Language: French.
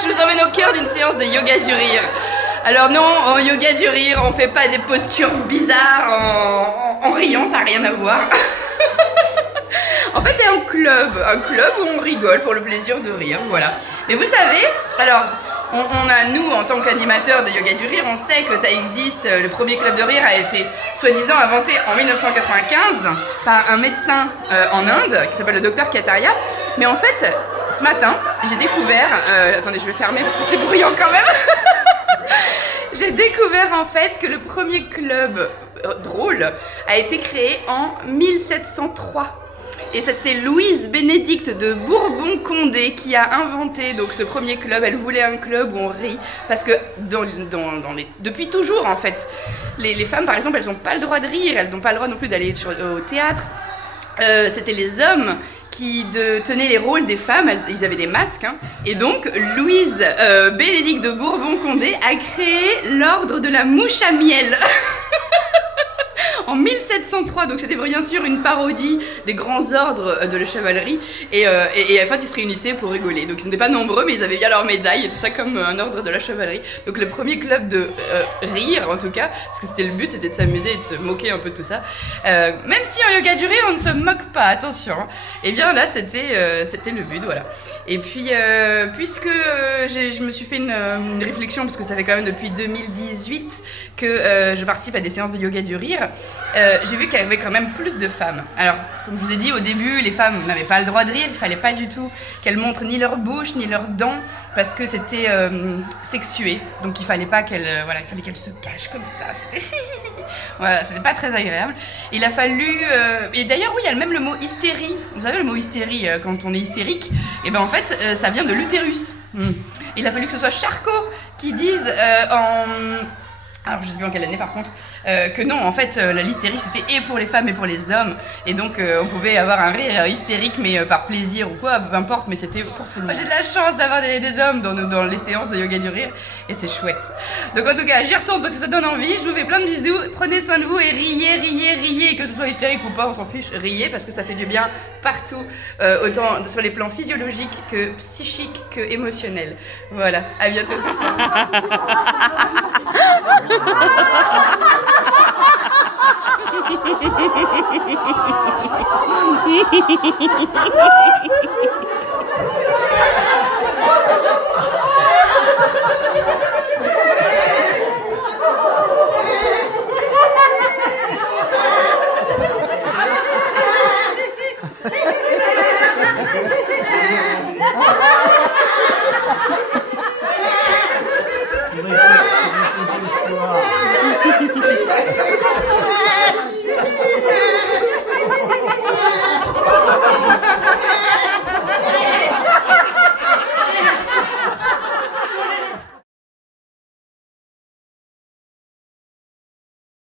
Je vous emmène au cœur d'une séance de yoga du rire. Alors non, en yoga du rire, on fait pas des postures bizarres en riant, ça n'a rien à voir. En fait, c'est un club où on rigole pour le plaisir de rire, voilà. Mais vous savez, alors, nous, en tant qu'animateurs de yoga du rire, on sait que ça existe. Le premier club de rire a été soi-disant inventé en 1995 par un médecin en Inde qui s'appelle le docteur Kataria. Mais en fait, ce matin, j'ai découvert... attendez, je vais fermer parce que c'est bruyant quand même. J'ai découvert en fait que le premier club drôle a été créé en 1703. Et c'était Louise Bénédicte de Bourbon-Condé qui a inventé donc ce premier club. Elle voulait un club où on rit parce que depuis toujours en fait, les femmes par exemple elles n'ont pas le droit de rire, elles n'ont pas le droit non plus d'aller au théâtre. C'était les hommes qui tenaient les rôles des femmes, ils avaient des masques, hein. Et donc Louise Bénédicte de Bourbon-Condé a créé l'ordre de la mouche à miel. En 1703, donc c'était bien sûr une parodie des grands ordres de la chevalerie et en fait ils se réunissaient pour rigoler, donc ils n'étaient pas nombreux mais ils avaient bien leur médaille et tout ça comme un ordre de la chevalerie. Donc le premier club de rire en tout cas, parce que c'était le but, c'était de s'amuser et de se moquer un peu de tout ça, même si en yoga du rire on ne se moque pas, attention, hein. Et bien là c'était le but, voilà. Et puis puisque je me suis fait une réflexion, parce que ça fait quand même depuis 2018 que je participe à des séances de yoga du rire, j'ai vu qu'il y avait quand même plus de femmes. Alors, comme je vous ai dit au début, les femmes n'avaient pas le droit de rire, il fallait pas du tout qu'elles montrent ni leur bouche ni leurs dents, parce que c'était sexué. Donc il fallait pas qu'elles il fallait qu'elles se cachent comme ça. Voilà, c'était pas très agréable. Il a fallu... et d'ailleurs, oui, il y a même le mot hystérie. Vous savez, le mot hystérie, quand on est hystérique, et ben en fait, ça vient de l'utérus. Il a fallu que ce soit Charcot qui dise alors je sais plus en quelle année par contre, que non, en fait l'hystérie c'était et pour les femmes et pour les hommes, et donc on pouvait avoir un rire hystérique mais par plaisir ou quoi, peu importe, mais c'était pour tout le monde. J'ai de la chance d'avoir des hommes dans les séances de yoga du rire et c'est chouette. Donc en tout cas j'y retourne parce que ça donne envie, je vous fais plein de bisous, prenez soin de vous et riez, que ce soit hystérique ou pas, on s'en fiche, riez parce que ça fait du bien partout, autant sur les plans physiologiques que psychiques que émotionnels. Voilà, à bientôt. Ha ha ha ha!